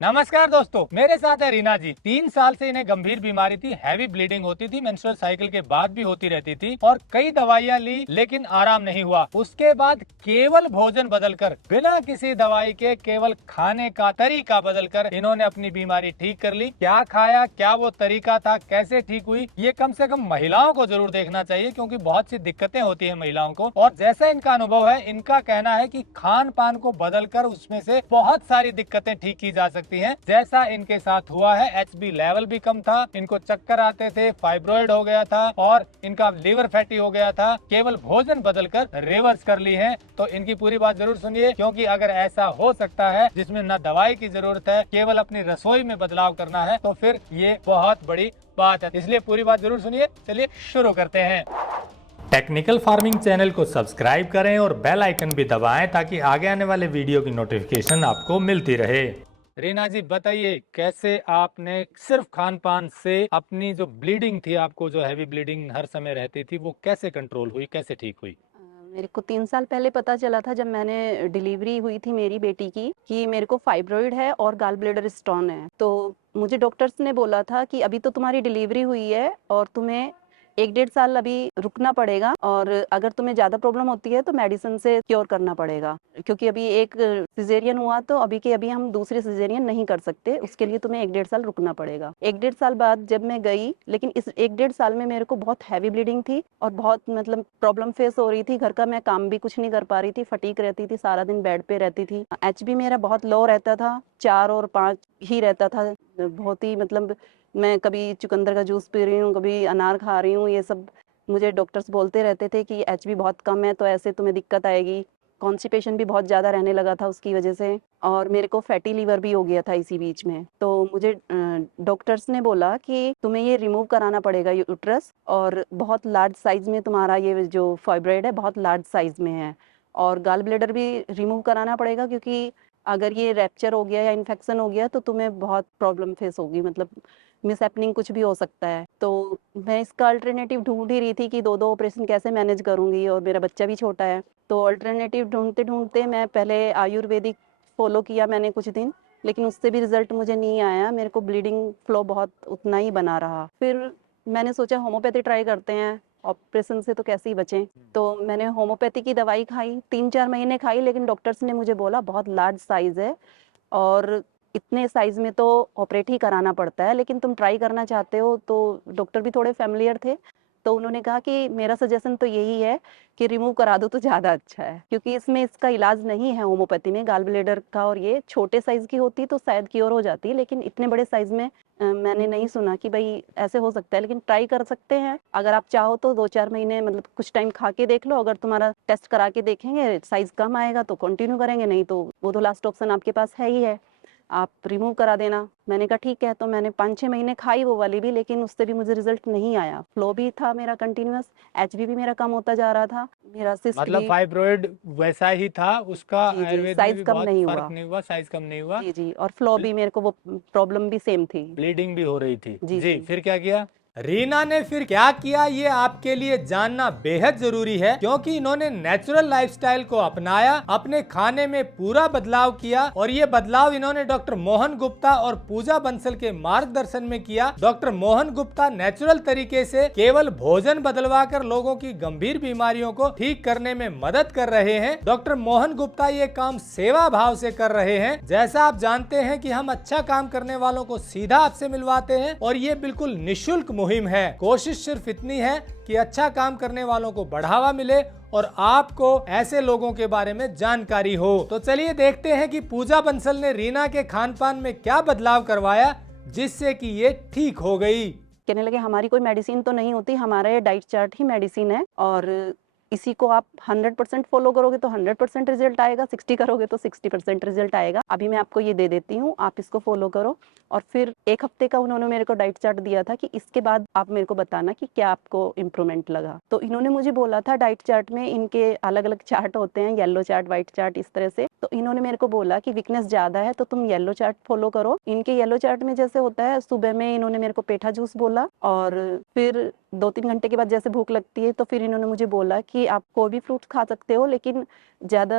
नमस्कार दोस्तों, मेरे साथ है रीना जी। 3 साल से इन्हें गंभीर बीमारी थी, हैवी ब्लीडिंग होती थी, मेंस्ट्रुअल साइकिल के बाद भी होती रहती थी और कई दवाइयां ली लेकिन आराम नहीं हुआ। उसके बाद केवल भोजन बदलकर, बिना किसी दवाई के, केवल खाने का तरीका बदलकर इन्होंने अपनी बीमारी ठीक कर ली। क्या खाया, क्या वो तरीका था, कैसे ठीक हुई, ये कम से कम महिलाओं को जरूर देखना चाहिए क्योंकि बहुत सी दिक्कतें होती है महिलाओं को। और जैसा इनका अनुभव है, इनका कहना है कि खान पान को बदलकर उसमें से बहुत सारी दिक्कतें ठीक की जा सकती हैं, जैसा इनके साथ हुआ है। HB लेवल भी कम था, इनको चक्कर आते थे, फाइब्रॉइड हो गया था और इनका लीवर फैटी हो गया था। केवल भोजन बदलकर रिवर्स कर ली है। तो इनकी पूरी बात जरूर सुनिए, क्योंकि अगर ऐसा हो सकता है जिसमें न दवाई की जरूरत है, केवल अपनी रसोई में बदलाव करना है, तो फिर ये बहुत बड़ी बात है। इसलिए पूरी बात जरूर सुनिए। चलिए शुरू करते हैं। टेक्निकल फार्मिंग चैनल को सब्सक्राइब करें और बेल आइकन भी दबाएं ताकि आगे आने वाले वीडियो की नोटिफिकेशन आपको मिलती रहे। रीना जी बताइए, कैसे आपने सिर्फ खान पान से अपनी जो ब्लीडिंग थी, आपको जो हैवी ब्लीडिंग हर समय रहती थी, वो कैसे कंट्रोल हुई, कैसे ठीक हुई? मेरे को 3 साल पहले पता चला था जब मैंने डिलीवरी हुई थी मेरी बेटी की कि मेरे को फाइब्रॉइड है और गॉल ब्लैडर स्टोन है। तो मुझे डॉक्टर्स ने बोला था कि अभी तो तुम्हारी डिलीवरी हुई है और तुम्हें 1 डेढ़ साल अभी रुकना पड़ेगा और अगर तुम्हें ज़्यादा प्रॉब्लम होती है तो मेडिसिन से क्योर करना पड़ेगा, क्योंकि अभी एक सिजेरियन हुआ तो अभी के अभी हम दूसरे सिजेरियन नहीं कर सकते, उसके लिए तुम्हें 1 डेढ़ साल रुकना पड़ेगा। 1 डेढ़ साल बाद जब मैं गई, लेकिन इस 1 डेढ़ साल में मेरे को बहुत हैवी ब्लीडिंग थी और बहुत मतलब प्रॉब्लम फेस हो रही थी। घर का मैं काम भी कुछ नहीं कर पा रही थी, फटीक रहती थी, सारा दिन बेड पे रहती थी। HB मेरा बहुत लो रहता था, 4 और 5 ही रहता था। बहुत ही मतलब मैं कभी चुकंदर का जूस पी रही हूँ, कभी अनार खा रही हूँ, ये सब मुझे डॉक्टर्स बोलते रहते थे कि HB बहुत कम है तो ऐसे तुम्हें दिक्कत आएगी। कॉन्स्टिपेशन भी बहुत ज़्यादा रहने लगा था उसकी वजह से और मेरे को फैटी लीवर भी हो गया था इसी बीच में। तो मुझे डॉक्टर्स ने बोला कि तुम्हें ये रिमूव कराना पड़ेगा यूट्रस, और बहुत लार्ज साइज़ में तुम्हारा ये जो फाइब्रॉइड है बहुत लार्ज साइज़ में है, और गॉल ब्लैडर भी रिमूव कराना पड़ेगा क्योंकि अगर ये रैप्चर हो गया या इन्फेक्शन हो गया तो तुम्हें बहुत प्रॉब्लम फेस होगी, मतलब मिसहैपनिंग कुछ भी हो सकता है। तो मैं इसका अल्टरनेटिव ढूंढ ही रही थी कि 2-2 ऑपरेशन कैसे मैनेज करूंगी, और मेरा बच्चा भी छोटा है। तो अल्टरनेटिव ढूंढते-ढूंढते मैं पहले आयुर्वेदिक फ़ॉलो किया मैंने कुछ दिन, लेकिन उससे भी रिज़ल्ट मुझे नहीं आया, मेरे को ब्लीडिंग फ़्लो बहुत उतना ही बना रहा। फिर मैंने सोचा होम्योपैथी ट्राई करते हैं, ऑपरेशन से तो कैसे ही बचें। तो मैंने होम्योपैथी की दवाई खाई, 3-4 महीने खाई, लेकिन डॉक्टर्स ने मुझे बोला बहुत लार्ज साइज़ है और इतने साइज़ में तो ऑपरेट ही कराना पड़ता है, लेकिन तुम ट्राई करना चाहते हो। तो डॉक्टर भी थोड़े फ़ैमिलियर थे, तो उन्होंने कहा कि मेरा सजेशन तो यही है कि रिमूव करा दो तो ज़्यादा अच्छा है, क्योंकि इसमें इसका इलाज नहीं है होम्योपैथी में गॉल ब्लैडर का, और ये छोटे साइज़ की होती तो शायद क्योर हो जाती, लेकिन इतने बड़े साइज़ में मैंने नहीं सुना कि भई ऐसे हो सकता है, लेकिन ट्राई कर सकते हैं। अगर आप चाहो तो 2-4 महीने मतलब कुछ टाइम खा के देख लो, अगर तुम्हारा टेस्ट करा के देखेंगे, साइज़ कम आएगा तो कंटिन्यू करेंगे, नहीं तो वो तो लास्ट ऑप्शन आपके पास है ही है, आप रिमूव करा देना। मैंने कहा ठीक है, तो मैंने 5-6 महीने खाई वो वाली भी, लेकिन उससे भी मुझे रिजल्ट नहीं आया। फ्लो भी था मेरा कंटिन्यूअस, HB भी मेरा कम होता जा रहा था, मेरा सिस्ट मतलब भी फाइब्रॉइड वैसा ही था, उसका जी, जी, आयुर्वेद में साइज़ भी कम बहुत नहीं फर्क हुआ। नहीं हुआ, साइज कम नहीं हुआ, जी, जी, और फ्लो भी मेरे को वो प्रॉब्लम भी सेम थी। ब्लीडिंग भी हो रही थी। जी, जी, जी। फिर क्या किया? रीना ने फिर क्या किया, ये आपके लिए जानना बेहद जरूरी है, क्योंकि इन्होंने नेचुरल लाइफस्टाइल को अपनाया, अपने खाने में पूरा बदलाव किया, और ये बदलाव इन्होंने डॉक्टर मोहन गुप्ता और पूजा बंसल के मार्गदर्शन में किया। डॉक्टर मोहन गुप्ता नेचुरल तरीके से केवल भोजन बदलवा कर लोगों की गंभीर बीमारियों को ठीक करने में मदद कर रहे हैं। डॉक्टर मोहन गुप्ता ये काम सेवा भाव से कर रहे हैं। जैसा आप जानते हैं कि हम अच्छा काम करने वालों को सीधा आपसे मिलवाते हैं, और ये बिल्कुल निःशुल्क मुहिम है। कोशिश सिर्फ इतनी है कि अच्छा काम करने वालों को बढ़ावा मिले और आपको ऐसे लोगों के बारे में जानकारी हो। तो चलिए देखते हैं कि पूजा बंसल ने रीना के खान पान में क्या बदलाव करवाया जिससे कि ये ठीक हो गई। कहने लगे हमारी कोई मेडिसिन तो नहीं होती, हमारा ये डाइट चार्ट ही मेडिसिन है, और इसी को आप 100% फॉलो करोगे तो 100% रिजल्ट आएगा, 60 करोगे तो 60% रिजल्ट आएगा। अभी मैं आपको ये दे देती हूँ, आप इसको फॉलो करो। और फिर 1 हफ्ते का उन्होंने मेरे को डाइट चार्ट दिया था कि इसके बाद आप मेरे को बताना कि क्या आपको इम्प्रूवमेंट लगा। तो इन्होंने मुझे बोला था, डाइट चार्ट में इनके अलग अलग चार्ट होते हैं, येलो चार्ट, व्हाइट चार्ट, इस तरह से। तो इन्होंने मेरे को बोला कि वीकनेस ज्यादा है तो तुम येलो चार्ट फॉलो करो। इनके येलो चार्ट में जैसे होता है, सुबह में इन्होंने मेरे को पेठा जूस बोला, और फिर 2-3 घंटे के बाद जैसे भूख लगती है तो फिर इन्होंने मुझे बोला कि आप कोई भी फ्रूट खा सकते हो, लेकिन ज़्यादा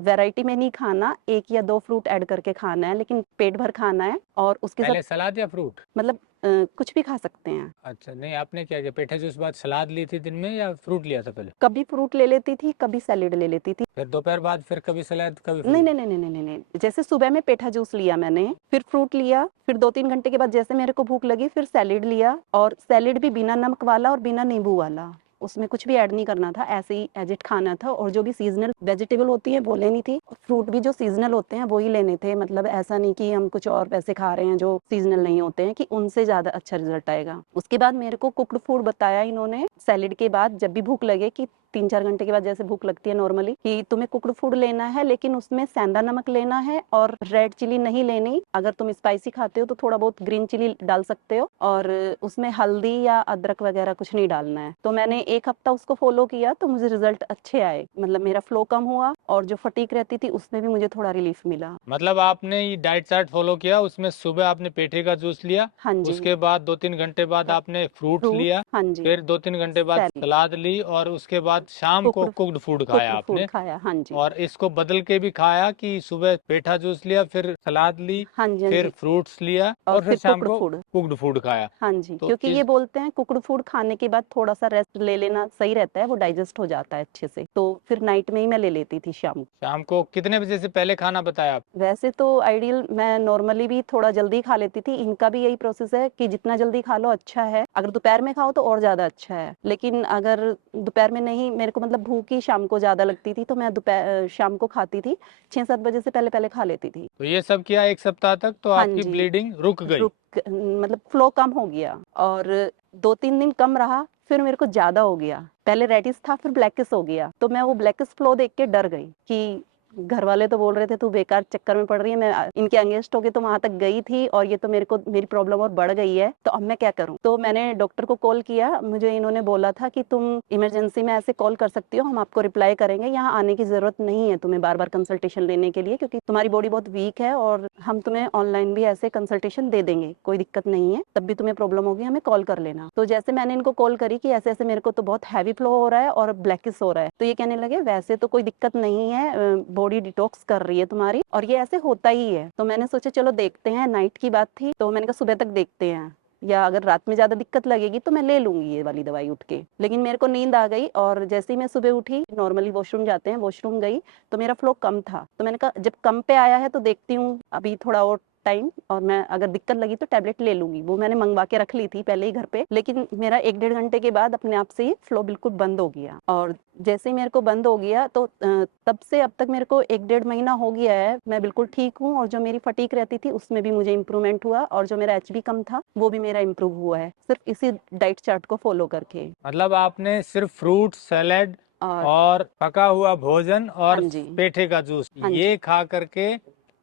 वैरायटी में नहीं खाना, 1 या 2 फ्रूट ऐड करके खाना है, लेकिन पेट भर खाना है और उसके पहले साथ सलाद या फ्रूट? मतलब कुछ भी खा सकते हैं। अच्छा, नहीं आपने क्या किया, पेठे जूस बाद सलाद ली थी दिन में या फ्रूट लिया था पहले? कभी फ्रूट ले लेती थी, कभी सैलेड ले लेती थी। फिर दोपहर बाद फिर कभी सलाद कभी नहीं, फ्रूट? नहीं, नहीं, नहीं, नहीं, नहीं, नहीं। जैसे सुबह में पेठा जूस लिया मैंने, फिर फ्रूट लिया, फिर 2-3 घंटे के बाद जैसे मेरे को भूख लगी फिर सैलेड लिया, और सैलेड भी बिना नमक वाला और बिना नींबू वाला। उसमें कुछ भी ऐड नहीं करना था, ऐसे ही एज इट खाना था, और जो भी सीजनल वेजिटेबल होती है वो लेनी थी, फ्रूट भी जो सीजनल होते हैं वो ही लेने थे। मतलब ऐसा नहीं कि हम कुछ और वैसे खा रहे हैं जो सीजनल नहीं होते हैं, कि उनसे ज़्यादा अच्छा रिजल्ट आएगा। उसके बाद मेरे को कुक्ड फूड बताया इन्होंने सैलेड के बाद, जब भी भूख लगे, कि 3-4 घंटे के बाद जैसे भूख लगती है नॉर्मली, कि तुम्हें कुक्ड फूड लेना है, लेकिन उसमें सेंधा नमक लेना है और रेड चिली नहीं लेनी। अगर तुम स्पाइसी खाते हो तो थोड़ा बहुत ग्रीन चिली डाल सकते हो, और उसमें हल्दी या अदरक वगैरह कुछ नहीं डालना है। तो मैंने 1 हफ्ता उसको फॉलो किया तो मुझे रिजल्ट अच्छे आए, मतलब मेरा फ्लो कम हुआ और जो फटीक रहती थी उसमें भी मुझे थोड़ा रिलीफ मिला। मतलब आपने ये डाइट चार्ट फॉलो किया, उसमें सुबह आपने पेठे का जूस लिया, हाँ जी। उसके बाद 2-3 घंटे बाद आपने फ्रूट्स फ्रूट, लिया, हाँ जी। फिर 2-3 घंटे बाद सैलेड, सलाद ली, और उसके बाद शाम को कुक्ड कुक्ड फूड खाया कुक्ड फूड आपने। खाया, हाँ जी। और इसको बदल के भी खाया कि सुबह पेठा जूस लिया, फिर सलाद ली, हाँ जी, हाँ फिर जी। फ्रूट्स लिया, और और फिर फिर शाम कुक्ड को फूड। कुक्ड फूड खाया। हाँ जी, तो क्योंकि इस ये बोलते हैं कुक्ड फूड खाने के बाद थोड़ा-सा रेस्ट ले लेना सही रहता है, वो डाइजेस्ट हो जाता है अच्छे से। तो फिर नाइट में ही मैं ले लेती थी शाम को। शाम को कितने बजे से पहले खाना बताया आप? वैसे तो आइडियल मैं नॉर्मली भी थोड़ा जल्दी खा लेती थी, इनका भी यही प्रोसेस है कि जितना जल्दी खा लो अच्छा है। अगर दोपहर में खाओ तो और ज़्यादा अच्छा है, लेकिन अगर दोपहर में नहीं, मेरे को मतलब भूख ही शाम को ज़्यादा लगती थी, तो मैं शाम को खाती थी, 6-7 बजे से पहले-पहले खा लेती थी। तो ये सब किया 1 सप्ताह तक, तो हाँ आपकी जी। ब्लीडिंग रुक गई? मतलब फ्लो कम हो गया, और 2-3 दिन कम रहा, फिर मेरे को ज़्यादा हो गया। पहले रेडिश था, फिर ब्लैकिश हो गया, तो मैं वो ब्लैकिश फ्लो देख के डर गई कि घर वाले तो बोल रहे थे तू बेकार चक्कर में पड़ रही है, मैं इनके अगेंस्ट होके तो वहां तक गई थी, और ये तो मेरी प्रॉब्लम और बढ़ गई है, तो अब मैं क्या करूं। तो मैंने डॉक्टर को कॉल किया, मुझे इन्होंने बोला था कि तुम इमरजेंसी में ऐसे कॉल कर सकती हो, हम आपको रिप्लाई करेंगे, यहाँ आने की जरूरत नहीं है तुम्हें बार बार कंसल्टेशन लेने के लिए, क्योंकि तुम्हारी बॉडी बहुत वीक है, और हम तुम्हें ऑनलाइन भी ऐसे कंसल्टेशन दे देंगे, कोई दिक्कत नहीं है, तब भी तुम्हें प्रॉब्लम होगी हमें कॉल कर लेना। तो जैसे मैंने इनको कॉल करी कि ऐसे ऐसे मेरे को तो बहुत हैवी फ्लो हो रहा है और ब्लैकिश हो रहा है, तो ये कहने लगे वैसे तो कोई दिक्कत नहीं है, बॉडी डिटॉक्स कर रही है तुम्हारी, और ये ऐसे होता ही है। तो मैंने सोचा चलो देखते हैं, नाइट की बात थी, तो मैंने कहा सुबह तक देखते हैं, या अगर रात में ज्यादा दिक्कत लगेगी तो मैं ले लूंगी ये वाली दवाई उठ के। लेकिन मेरे को नींद आ गई, और जैसे ही मैं सुबह उठी, नॉर्मली वॉशरूम जाते हैं, वॉशरूम गई तो मेरा फ्लो कम था, तो मैंने कहा जब कम पे आया है तो देखती हूँ अभी थोड़ा और टाइम, और मैं अगर दिक्कत लगी तो टैबलेट ले लूंगी। वो मैंने मंगवा के रख ली थी पहले ही घर पे, लेकिन मेरा 1-1.5 घंटे के बाद अपने आप से ही फ्लो बिल्कुल बंद हो गया, और जैसे ही मेरे को बंद हो गया तो तब से अब तक मेरे को 1-1.5 महीना हो गया है, मैं बिल्कुल ठीक हूँ, और जो मेरी फटीक रहती थी उसमें भी मुझे इम्प्रूवमेंट हुआ, और जो मेरा HB कम था वो भी मेरा इम्प्रूव हुआ है, सिर्फ इसी डाइट चार्ट को फॉलो करके। मतलब आपने सिर्फ फ्रूट सैलेड और और पका हुआ भोजन हाँ और जी, पेठे का जूस हाँ जी, ये खा करके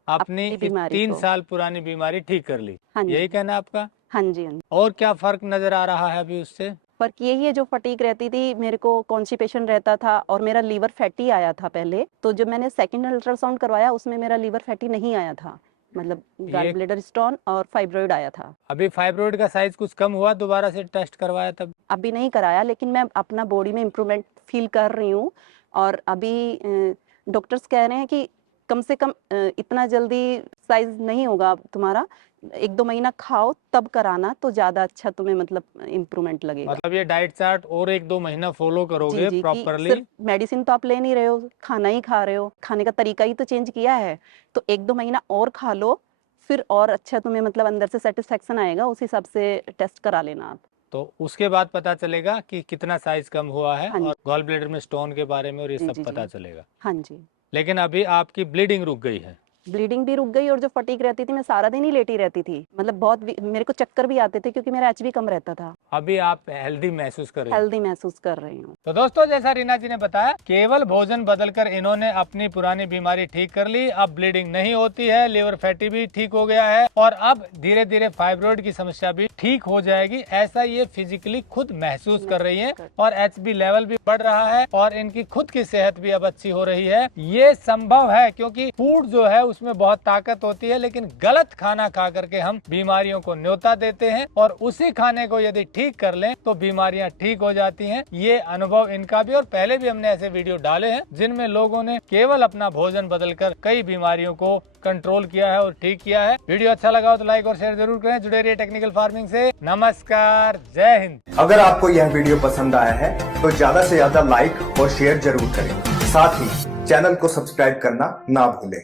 अपनी अपनी बीमारी 3 को, साल पुरानी बीमारी ठीक कर ली, हाँ यही जी, कहना है आपका? हाँ जी, हाँ जी। और क्या फर्क नजर आ रहा है अभी उससे? फर्क यही है, जो फटीक रहती थी, मेरे को कॉन्स्टिपेशन रहता था, और मेरा लीवर फैटी आया था पहले, तो जब मैंने सेकंड अल्ट्रासाउंड करवाया उसमें मेरा लीवर फैटी नहीं आया था, मतलब गॉल ये ब्लैडर स्टोन और फाइब्रॉइड आया था। अभी फाइब्रोइड का साइज कुछ कम हुआ, दोबारा से टेस्ट करवाया तब? अभी नहीं कराया, लेकिन मैं अपना बॉडी में इम्प्रूवमेंट फील कर रही हूँ, और अभी डॉक्टर्स कह रहे हैं कि कम से कम इतना जल्दी साइज नहीं होगा तुम्हारा, 1-2 महीना खाओ तब कराना, तो ज्यादा अच्छा तुम्हें मतलब इम्प्रूवमेंट लगेगा। मतलब ये डाइट चार्ट और 1-2 महीना फॉलो जी करोगे जी, कि प्रॉपरली? सिर्फ मेडिसिन तो आप ले नहीं रहे हो, खाना ही खा रहे हो, खाने का तरीका ही तो चेंज किया है, तो 1-2 महीना और खा लो, फिर और अच्छा तुम्हें मतलब अंदर से सेटिस्फेक्शन आएगा, उस हिसाब से टेस्ट करा लेना आप। तो उसके बाद पता चलेगा कि कितना साइज कम हुआ है, हाँ जी, और गॉल ब्लैडर में स्टोन के बारे में, और ये जी सब जी पता जी, चलेगा। हाँ जी। लेकिन अभी आपकी ब्लीडिंग रुक गई है? ब्लीडिंग भी रुक गई, और जो फटीक रहती थी, मैं सारा दिन ही लेटी रहती थी, मतलब बहुत मेरे को चक्कर भी आते थे, क्योंकि मेरा HB कम रहता था। अभी आप हेल्दी महसूस कर रहे हैं? हेल्दी महसूस कर रही हूँ। तो दोस्तों, जैसा रीना जी ने बताया, केवल भोजन बदलकर इन्होंने अपनी पुरानी बीमारी ठीक कर ली। अब ब्लीडिंग नहीं होती है, लिवर फैटी भी ठीक हो गया है, और अब धीरे धीरे फाइब्रोइड की समस्या भी ठीक हो जाएगी, ऐसा ये फिजिकली खुद महसूस कर रही है, और HB लेवल भी बढ़ रहा है, और इनकी खुद की सेहत भी अब अच्छी हो रही है। ये संभव है क्योंकि फूड जो है उसमें बहुत ताकत होती है, लेकिन गलत खाना खा करके हम बीमारियों को न्योता देते हैं और उसी खाने को यदि ठीक कर लें तो बीमारियां ठीक हो जाती हैं। ये अनुभव इनका भी, और पहले भी हमने ऐसे वीडियो डाले हैं जिनमें लोगों ने केवल अपना भोजन बदलकर कई बीमारियों को कंट्रोल किया है और ठीक किया है। वीडियो अच्छा लगा हो तो लाइक और शेयर जरूर करें। जुड़े रहिए टेक्निकल फार्मिंग से। नमस्कार, जय हिंद। अगर आपको यह वीडियो पसंद आया है तो ज्यादा से ज्यादा लाइक और शेयर जरूर करें। साथ ही चैनल को सब्सक्राइब करना ना भूलें।